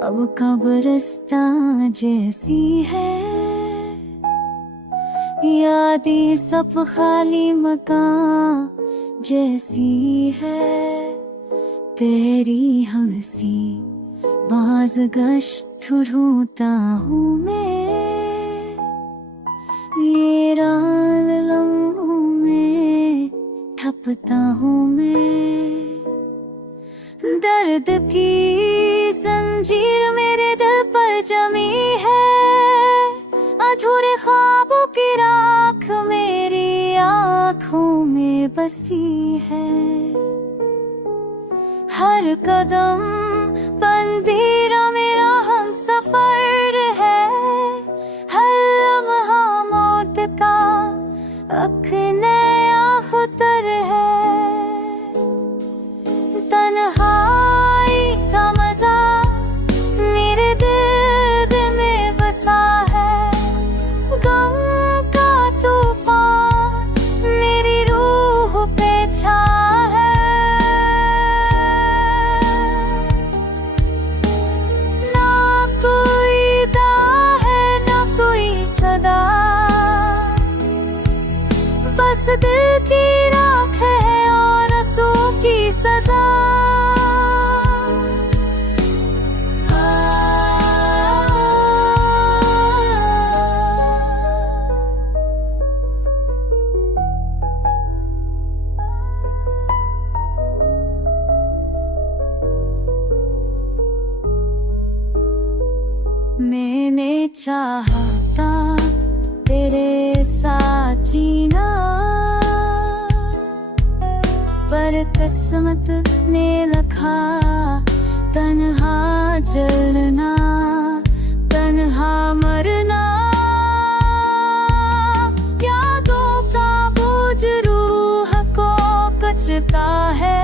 अब कब्रिस्ता जैसी है, यादें सब खाली मकान जैसी है। तेरी हंसी बाज गश्त ढूंढता हूँ मैं, ये रात लम्हों में ठपता हूँ मैं। दर्द की जंजीर मेरे दिल पर जमी है, अधूरे ख्वाबों की राख मेरी आँखों में बसी है। हर कदम बंदीरा मेरा हम सफर है, हर लम्हा मौत का एक नया खुतर है। तन्हाई का मजा मेरे दिल में बसा है, गम का तूफान मेरी रूह पे छा है। ना कोई दा है ना कोई सदा, बस दिल की राख है और आंसू की सजा। मैंने चाहा था तेरे साथ जीना, पर किस्मत ने लिखा तन्हा जलना, तन्हा मरना। यादों का बोझ रूह को कचता है,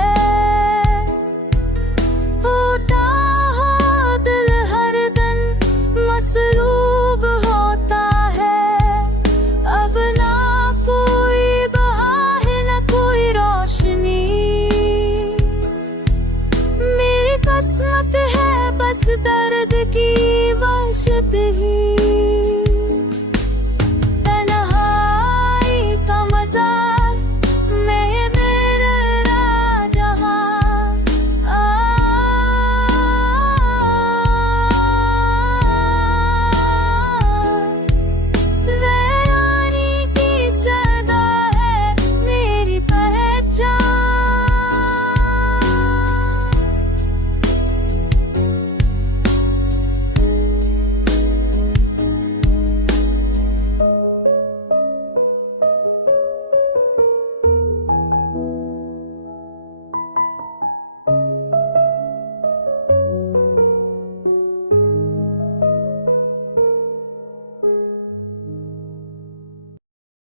होता हो दिल हर दिन मसलूब होता है। अब ना कोई बहार है ना कोई रोशनी, मेरी किस्मत है बस दर्द की वहशत ही।